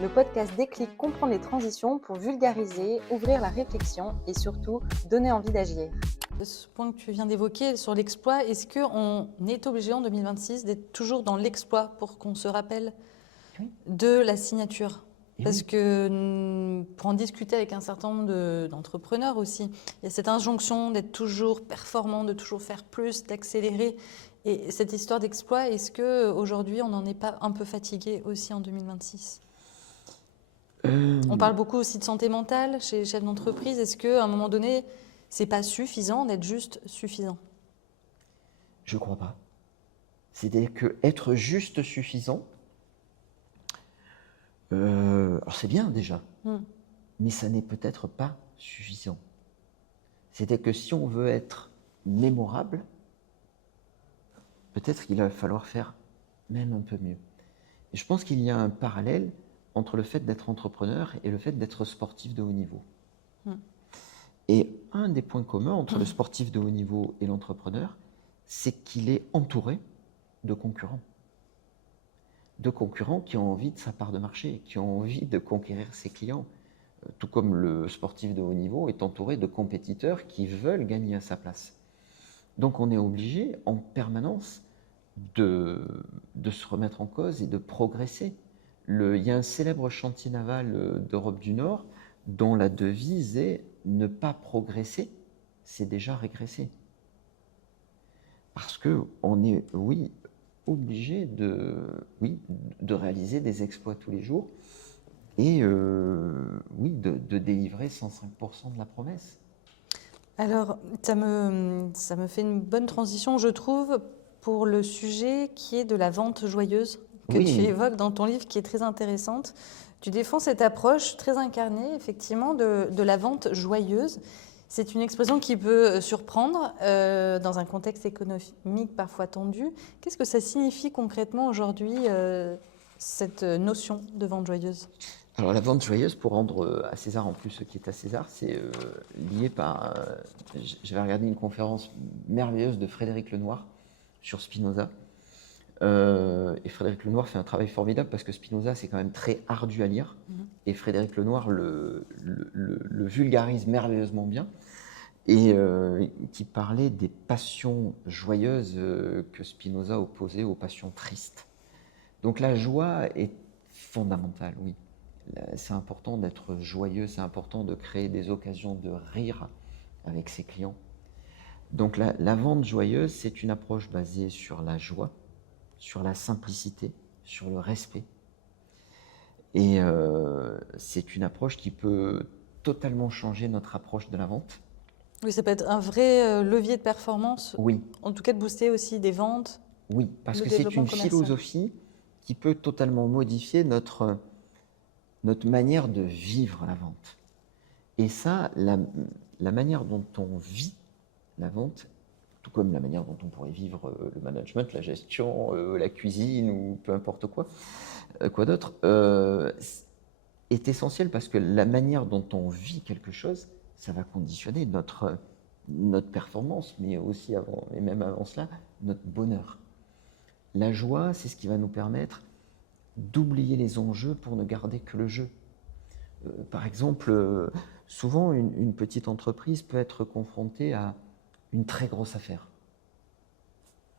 le podcast Déclic comprend les transitions pour vulgariser, ouvrir la réflexion et surtout donner envie d'agir. Ce point que tu viens d'évoquer sur l'exploit, est-ce qu'on est obligé en 2026 d'être toujours dans l'exploit pour qu'on se rappelle de la signature ? Parce que pour en discuter avec un certain nombre d'entrepreneurs aussi, il y a cette injonction d'être toujours performant, de toujours faire plus, d'accélérer. Et cette histoire d'exploit, est-ce qu'aujourd'hui, on n'en est pas un peu fatigué aussi en 2026 ? On parle beaucoup aussi de santé mentale chez les chefs d'entreprise. Est-ce qu'à un moment donné, c'est pas suffisant d'être juste suffisant ? Je crois pas. C'est-à-dire qu'être juste suffisant, alors c'est bien déjà, mais ça n'est peut-être pas suffisant. C'est-à-dire que si on veut être mémorable, peut-être qu'il va falloir faire même un peu mieux. Et je pense qu'il y a un parallèle entre le fait d'être entrepreneur et le fait d'être sportif de haut niveau. Et un des points communs entre le sportif de haut niveau et l'entrepreneur, c'est qu'il est entouré de concurrents. De concurrents qui ont envie de sa part de marché, qui ont envie de conquérir ses clients. Tout comme le sportif de haut niveau est entouré de compétiteurs qui veulent gagner à sa place. Donc on est obligé en permanence de se remettre en cause et de progresser. Il y a un célèbre chantier naval d'Europe du Nord dont la devise est « ne pas progresser, c'est déjà régresser ». Parce qu'on est, obligé de réaliser des exploits tous les jours et de délivrer 105% de la promesse. Alors, ça me fait une bonne transition, je trouve, pour le sujet qui est de la vente joyeuse que tu évoques dans ton livre, qui est très intéressante. Tu défends cette approche très incarnée, effectivement, de la vente joyeuse. C'est une expression qui peut surprendre dans un contexte économique parfois tendu. Qu'est-ce que ça signifie concrètement aujourd'hui, cette notion de vente joyeuse ? Alors la vente joyeuse, pour rendre à César en plus ce qui est à César, c'est lié par... J'avais regardé une conférence merveilleuse de Frédéric Lenoir sur Spinoza. Et Frédéric Lenoir fait un travail formidable parce que Spinoza, c'est quand même très ardu à lire. Et Frédéric Lenoir le vulgarise merveilleusement bien. Et qui parlait des passions joyeuses que Spinoza opposait aux passions tristes. Donc la joie est fondamentale, oui. C'est important d'être joyeux, c'est important de créer des occasions de rire avec ses clients. Donc la vente joyeuse, c'est une approche basée sur la joie, sur la simplicité, sur le respect. Et c'est une approche qui peut totalement changer notre approche de la vente. Oui, ça peut être un vrai levier de performance. Oui. En tout cas, de booster aussi des ventes. Oui, parce que c'est une philosophie qui peut totalement modifier notre manière de vivre la vente. Et ça, la manière dont on vit la vente, tout comme la manière dont on pourrait vivre le management, la gestion, la cuisine ou peu importe quoi d'autre, est essentielle parce que la manière dont on vit quelque chose, ça va conditionner notre performance, mais aussi avant, et même avant cela, notre bonheur. La joie, c'est ce qui va nous permettre d'oublier les enjeux pour ne garder que le jeu. Par exemple, souvent une petite entreprise peut être confrontée à une très grosse affaire.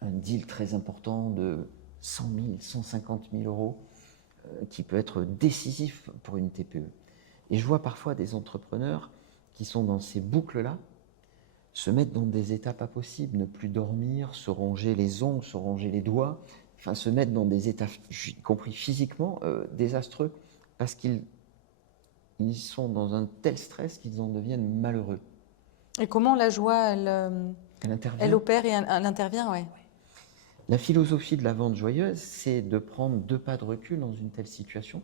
Un deal très important de 100 000, 150 000 euros qui peut être décisif pour une TPE. Et je vois parfois des entrepreneurs qui sont dans ces boucles-là se mettre dans des états pas possibles, ne plus dormir, se ronger les ongles, se ronger les doigts, enfin se mettre dans des états, y compris physiquement, désastreux, parce qu'ils sont dans un tel stress qu'ils en deviennent malheureux. Et comment la joie, elle opère et elle intervient, ouais. La philosophie de la vente joyeuse, c'est de prendre 2 pas de recul dans une telle situation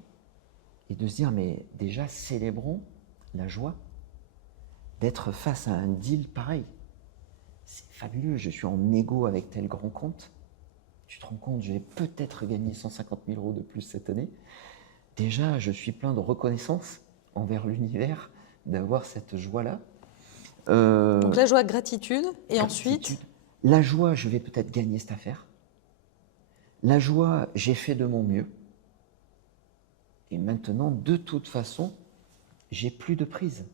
et de se dire, mais déjà, célébrons la joie d'être face à un deal pareil. C'est fabuleux, je suis en négo avec tel grand compte. Tu te rends compte, je vais peut-être gagner 150 000 euros de plus cette année. Déjà, je suis plein de reconnaissance envers l'univers d'avoir cette joie-là. Donc la joie, gratitude, et ensuite la joie, je vais peut-être gagner cette affaire. La joie, j'ai fait de mon mieux. Et maintenant, de toute façon, j'ai plus de prise.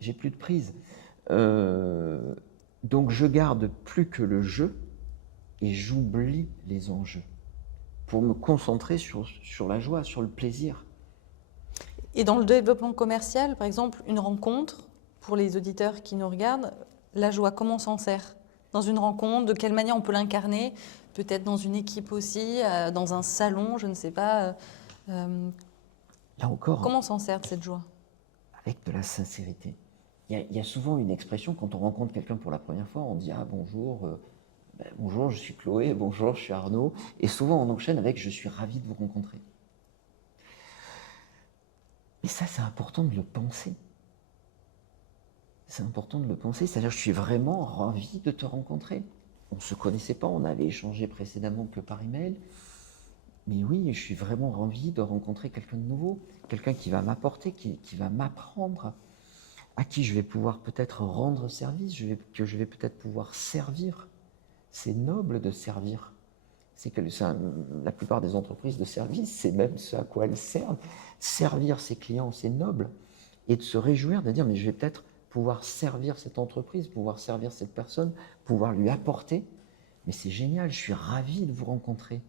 J'ai plus de prise. Donc, je garde plus que le jeu et j'oublie les enjeux pour me concentrer sur la joie, sur le plaisir. Et dans le développement commercial, par exemple, une rencontre, pour les auditeurs qui nous regardent, la joie, comment on s'en sert? Dans une rencontre, de quelle manière on peut l'incarner? Peut-être dans une équipe aussi, dans un salon, je ne sais pas. Là encore, comment on s'en sert de cette joie? Avec de la sincérité. Il y a souvent une expression, quand on rencontre quelqu'un pour la première fois, on dit « Ah bonjour, bonjour, je suis Chloé, bonjour, je suis Arnaud ». Et souvent on enchaîne avec « Je suis ravi de vous rencontrer ». Et ça, c'est important de le penser. C'est important de le penser, c'est-à-dire je suis vraiment ravi de te rencontrer. On ne se connaissait pas, on avait échangé précédemment que par email. Mais oui, je suis vraiment ravi de rencontrer quelqu'un de nouveau, quelqu'un qui va m'apporter, qui va m'apprendre, à qui je vais pouvoir peut-être rendre service, que je vais peut-être pouvoir servir. C'est noble de servir. La plupart des entreprises de service, c'est même ce à quoi elles servent. Servir ses clients, c'est noble. Et de se réjouir, de dire, mais je vais peut-être pouvoir servir cette entreprise, pouvoir servir cette personne, pouvoir lui apporter. Mais c'est génial, je suis ravi de vous rencontrer.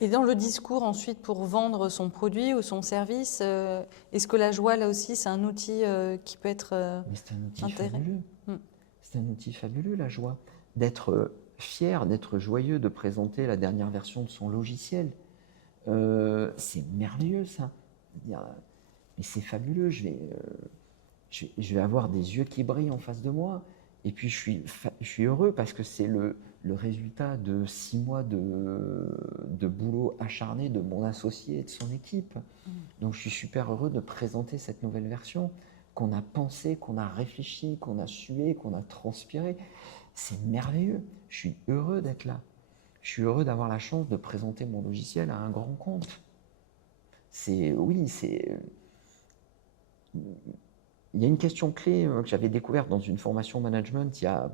Et dans le discours ensuite pour vendre son produit ou son service, est-ce que la joie, là aussi, c'est un outil qui peut être Mais c'est un outil fabuleux. C'est un outil fabuleux, la joie. D'être fier, d'être joyeux, de présenter la dernière version de son logiciel. C'est merveilleux, ça. Mais c'est fabuleux, je vais avoir des yeux qui brillent en face de moi. Et puis, je suis heureux parce que c'est le résultat de 6 mois de boulot acharné de mon associé et de son équipe. Donc, je suis super heureux de présenter cette nouvelle version qu'on a pensée, qu'on a réfléchi, qu'on a sué, qu'on a transpiré. C'est merveilleux. Je suis heureux d'être là. Je suis heureux d'avoir la chance de présenter mon logiciel à un grand compte. Il y a une question clé que j'avais découverte dans une formation management il y a,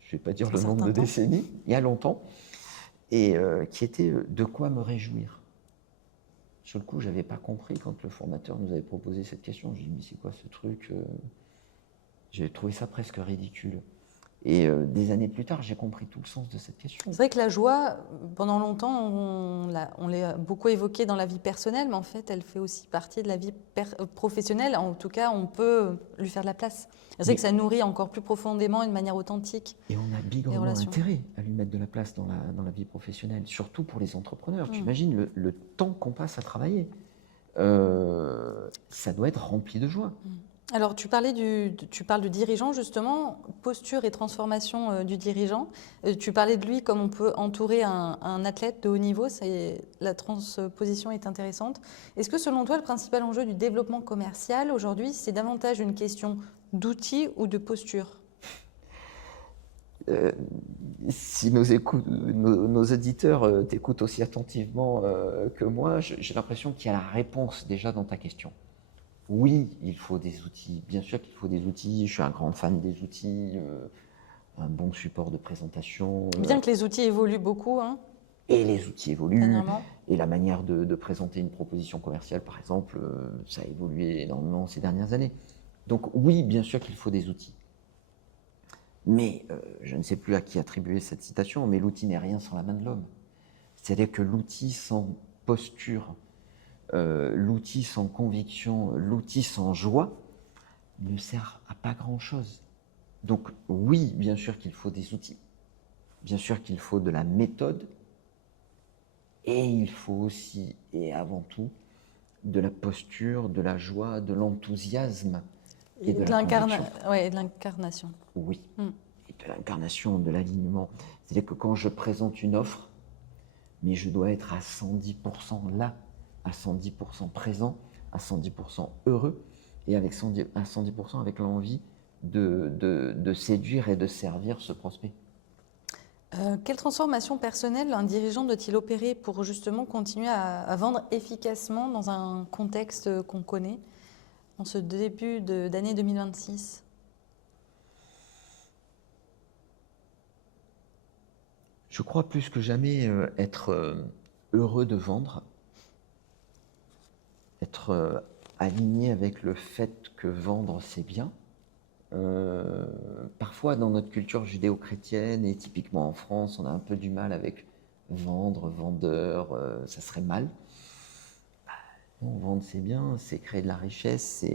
je ne vais pas dire le nombre de décennies, il y a longtemps, et qui était de quoi me réjouir. Sur le coup, je n'avais pas compris quand le formateur nous avait proposé cette question. Je me suis dit, mais c'est quoi ce truc? J'ai trouvé ça presque ridicule. Et des années plus tard, j'ai compris tout le sens de cette question. C'est vrai que la joie, pendant longtemps, on l'a beaucoup évoquée dans la vie personnelle, mais en fait, elle fait aussi partie de la vie professionnelle. En tout cas, on peut lui faire de la place. C'est vrai que ça nourrit encore plus profondément et de manière authentique. Et on a bigrement intérêt à lui mettre de la place dans la vie professionnelle, surtout pour les entrepreneurs. Tu imagines le temps qu'on passe à travailler. Ça doit être rempli de joie. Alors, tu parles du dirigeant, justement, posture et transformation du dirigeant. Tu parlais de lui comme on peut entourer un athlète de haut niveau. La transposition est intéressante. Est-ce que, selon toi, le principal enjeu du développement commercial aujourd'hui, c'est davantage une question d'outils ou de posture? Si nos auditeurs t'écoutent aussi attentivement que moi, j'ai l'impression qu'il y a la réponse déjà dans ta question. Oui, il faut des outils. Bien sûr qu'il faut des outils. Je suis un grand fan des outils. Un bon support de présentation. Bien que les outils évoluent beaucoup. Hein. Et les outils évoluent. Et la manière de présenter une proposition commerciale, par exemple, ça a évolué énormément ces dernières années. Donc oui, bien sûr qu'il faut des outils. Mais je ne sais plus à qui attribuer cette citation, mais l'outil n'est rien sans la main de l'homme. C'est-à-dire que l'outil sans posture, l'outil sans conviction, l'outil sans joie ne sert à pas grand-chose. Donc oui, bien sûr qu'il faut des outils, bien sûr qu'il faut de la méthode, et il faut aussi, et avant tout, de la posture, de la joie, de l'enthousiasme et de l'incarnation. Oui, et de l'incarnation, de l'alignement. C'est-à-dire que quand je présente une offre, mais je dois être à 110% là, à 110% présent, à 110% heureux, et à 110% avec l'envie de séduire et de servir ce prospect. Quelle transformation personnelle un dirigeant doit-il opérer pour justement continuer à vendre efficacement dans un contexte qu'on connaît en ce début d'année 2026? Je crois plus que jamais être heureux de vendre être aligné avec le fait que vendre, c'est bien. Parfois, dans notre culture judéo-chrétienne, et typiquement en France, on a un peu du mal avec vendre, vendeur, ça serait mal. Non, vendre, c'est bien, c'est créer de la richesse,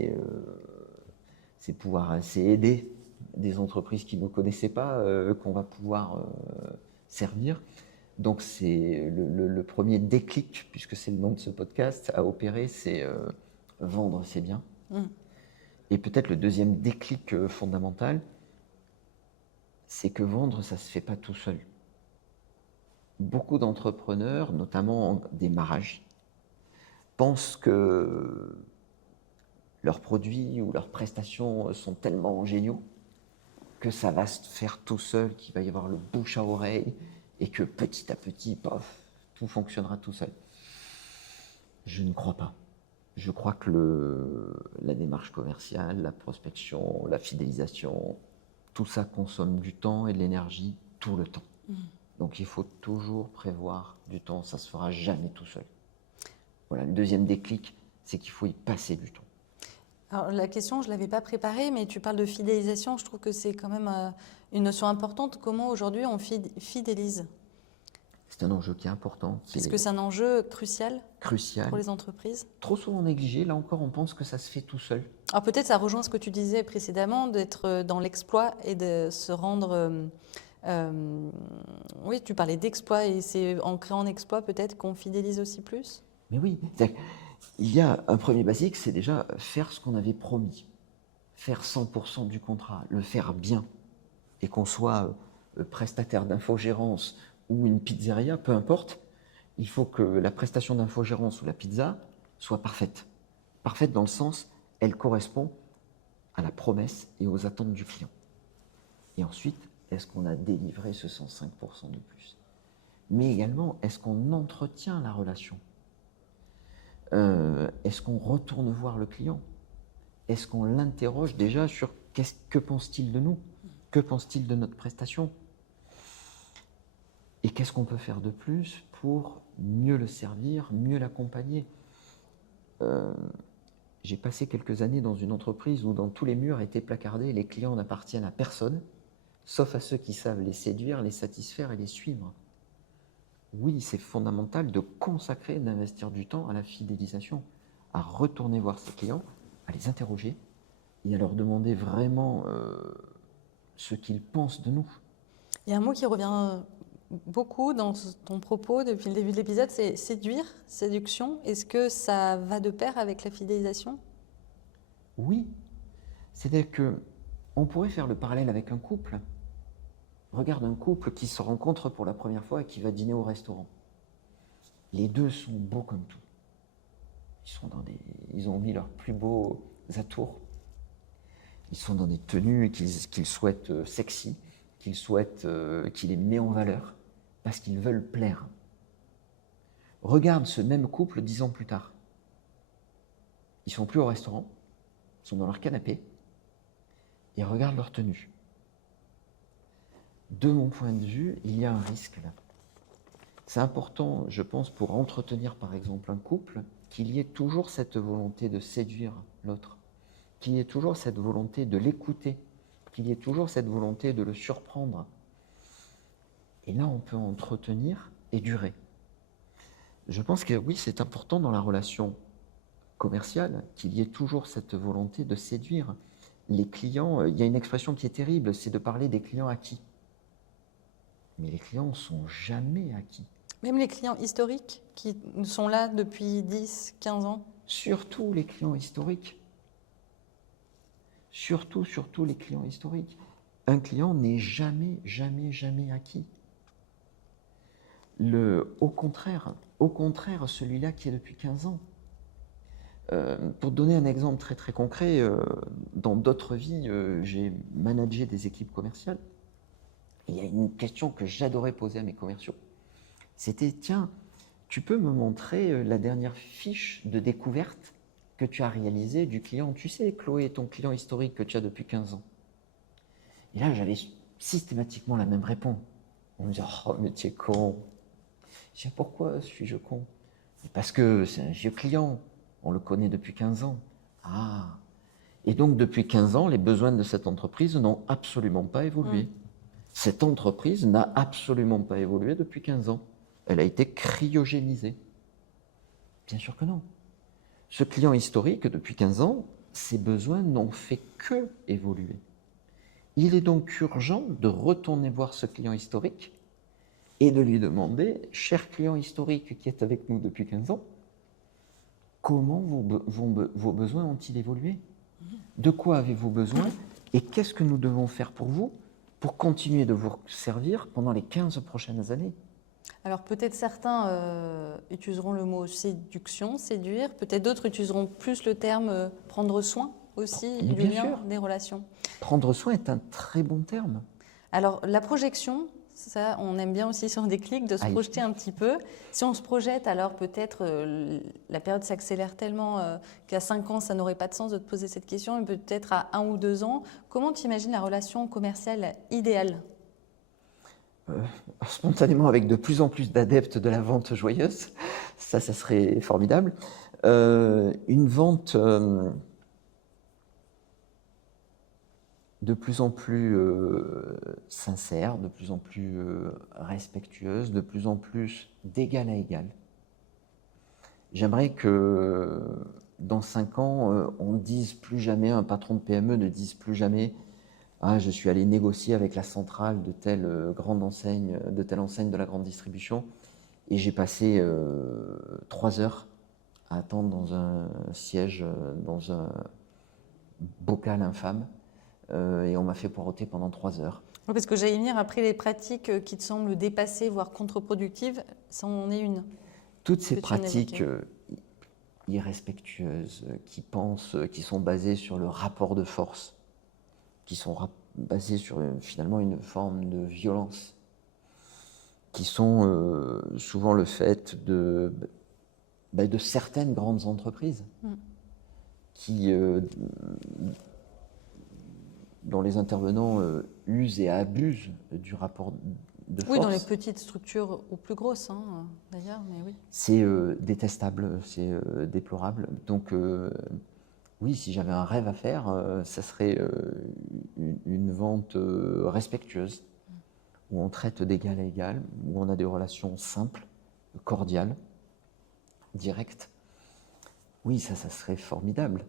c'est pouvoir, c'est aider des entreprises qui ne nous connaissaient pas, qu'on va pouvoir servir. Donc c'est le premier déclic, puisque c'est le nom de ce podcast, à opérer, c'est vendre, c'est bien. Et peut-être le deuxième déclic fondamental, c'est que vendre, ça ne se fait pas tout seul. Beaucoup d'entrepreneurs, notamment en démarrage, pensent que leurs produits ou leurs prestations sont tellement géniaux que ça va se faire tout seul, qu'il va y avoir le bouche à oreille et que petit à petit, paf, tout fonctionnera tout seul. Je ne crois pas. Je crois que la démarche commerciale, la prospection, la fidélisation, tout ça consomme du temps et de l'énergie tout le temps. Donc il faut toujours prévoir du temps, ça ne se fera jamais tout seul. Voilà, le deuxième déclic, c'est qu'il faut y passer du temps. Alors la question, je ne l'avais pas préparée, mais tu parles de fidélisation, je trouve que c'est quand même une notion importante. Comment aujourd'hui on fidélise ? C'est un enjeu qui est important. Est-ce que c'est un enjeu crucial pour les entreprises ? Trop souvent négligé. Là encore, on pense que ça se fait tout seul. Alors peut-être ça rejoint ce que tu disais précédemment, d'être dans l'exploit et de se rendre... oui, tu parlais d'exploit et c'est en créant un exploit peut-être qu'on fidélise aussi plus ? Mais oui, il y a un premier basique, c'est déjà faire ce qu'on avait promis. Faire 100% du contrat, le faire bien. Et qu'on soit prestataire d'infogérance ou une pizzeria, peu importe, il faut que la prestation d'infogérance ou la pizza soit parfaite. Parfaite dans le sens, elle correspond à la promesse et aux attentes du client. Et ensuite, est-ce qu'on a délivré ce 105% de plus? Mais également, est-ce qu'on entretient la relation? Est-ce qu'on retourne voir le client? Est-ce qu'on l'interroge déjà sur que pense-t-il de nous? Que pense-t-il de notre prestation? Et qu'est-ce qu'on peut faire de plus pour mieux le servir, mieux l'accompagner? J'ai passé quelques années dans une entreprise où dans tous les murs étaient placardés « Les clients n'appartiennent à personne, sauf à ceux qui savent les séduire, les satisfaire et les suivre ». Oui, c'est fondamental de consacrer, d'investir du temps à la fidélisation, à retourner voir ses clients, à les interroger et à leur demander vraiment ce qu'ils pensent de nous. Il y a un mot qui revient beaucoup dans ton propos depuis le début de l'épisode, c'est séduire, séduction. Est-ce que ça va de pair avec la fidélisation? Oui, c'est-à-dire qu'on pourrait faire le parallèle avec un couple. Regarde un couple qui se rencontre pour la première fois et qui va dîner au restaurant. Les deux sont beaux comme tout. Ils ont mis leurs plus beaux atours. Ils sont dans des tenues qu'ils souhaitent sexy, qu'ils les met en valeur, parce qu'ils veulent plaire. Regarde ce même couple 10 ans plus tard. Ils sont plus au restaurant, ils sont dans leur canapé, et regarde leur tenue. De mon point de vue, il y a un risque là. C'est important, je pense, pour entretenir par exemple un couple, qu'il y ait toujours cette volonté de séduire l'autre, qu'il y ait toujours cette volonté de l'écouter, qu'il y ait toujours cette volonté de le surprendre. Et là, on peut entretenir et durer. Je pense que oui, c'est important dans la relation commerciale qu'il y ait toujours cette volonté de séduire les clients. Il y a une expression qui est terrible, c'est de parler des clients acquis. Mais les clients ne sont jamais acquis. Même les clients historiques qui sont là depuis 10, 15 ans? Surtout les clients historiques. Surtout les clients historiques. Un client n'est jamais acquis. Au contraire, celui-là qui est depuis 15 ans. Pour donner un exemple très très concret, dans d'autres vies, j'ai managé des équipes commerciales. Il y a une question que j'adorais poser à mes commerciaux. C'était, tiens, tu peux me montrer la dernière fiche de découverte que tu as réalisée du client? Tu sais, Chloé, ton client historique que tu as depuis 15 ans. Et là, j'avais systématiquement la même réponse. On me disait, oh, mais tu es con. Je dis, pourquoi suis-je con? Parce que c'est un vieux client. On le connaît depuis 15 ans. Ah. Et donc, depuis 15 ans, les besoins de cette entreprise n'ont absolument pas évolué. Cette entreprise n'a absolument pas évolué depuis 15 ans. Elle a été cryogénisée. Bien sûr que non. Ce client historique, depuis 15 ans, ses besoins n'ont fait que évoluer. Il est donc urgent de retourner voir ce client historique et de lui demander, cher client historique qui est avec nous depuis 15 ans, comment vos besoins ont-ils évolué? De quoi avez-vous besoin? Et qu'est-ce que nous devons faire pour vous pour continuer de vous servir pendant les 15 prochaines années? Alors peut-être certains utiliseront le mot séduction, séduire, peut-être d'autres utiliseront plus le terme prendre soin aussi du lien des relations. Prendre soin est un très bon terme. Alors la projection, ça on aime bien aussi sur Déclic de se projeter un petit peu. Si on se projette, alors peut-être la période s'accélère tellement qu'à 5 ans ça n'aurait pas de sens de te poser cette question, et peut-être à 1 ou 2 ans. Comment tu imagines la relation commerciale idéale? Spontanément, avec de plus en plus d'adeptes de la vente joyeuse, ça serait formidable. Une vente de plus en plus sincère, de plus en plus respectueuse, de plus en plus d'égal à égal. J'aimerais que dans 5 ans, on ne dise plus jamais, un patron de PME ne dise plus jamais « Ah, je suis allé négocier avec la centrale de telle grande enseigne, de telle enseigne de la grande distribution, et j'ai passé 3 heures à attendre dans un siège, dans un bocal infâme, et on m'a fait poireauter pendant 3 heures. » Oui, parce que j'allais venir après les pratiques qui te semblent dépassées, voire contre-productives, ça en est une. Toutes ces pratiques irrespectueuses, qui sont basées sur le rapport de force, qui sont basées sur finalement une forme de violence, qui sont souvent le fait de certaines grandes entreprises dont les intervenants usent et abusent du rapport de force. Oui, dans les petites structures ou plus grosses, d'ailleurs, mais oui. C'est détestable, c'est déplorable. Donc, oui, si j'avais un rêve à faire, ça serait une vente respectueuse, où on traite d'égal à égal, où on a des relations simples, cordiales, directes. Oui, ça serait formidable.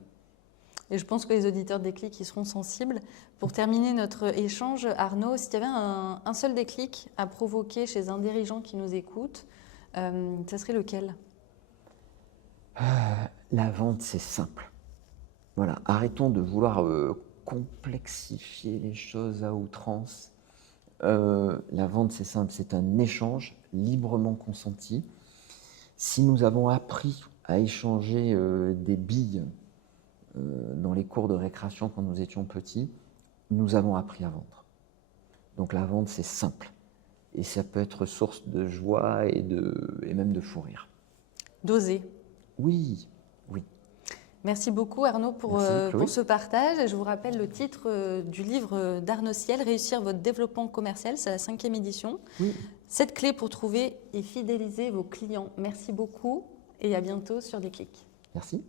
Et je pense que les auditeurs de Déclic y seront sensibles. Pour terminer notre échange, Arnaud, si tu avais un seul déclic à provoquer chez un dirigeant qui nous écoute, ça serait lequel? La vente, c'est simple. Voilà, arrêtons de vouloir complexifier les choses à outrance. La vente, c'est simple, c'est un échange librement consenti. Si nous avons appris à échanger des billes dans les cours de récréation quand nous étions petits, nous avons appris à vendre. Donc la vente, c'est simple. Et ça peut être source de joie et même de fou rire. D'oser. Oui, oui. Merci beaucoup Arnaud pour ce partage. Et je vous rappelle le titre du livre d'Arnaud Ciel, Réussir votre développement commercial, c'est la 5e édition. Oui. 7 clés pour trouver et fidéliser vos clients. Merci beaucoup et à bientôt sur Déclic. Merci.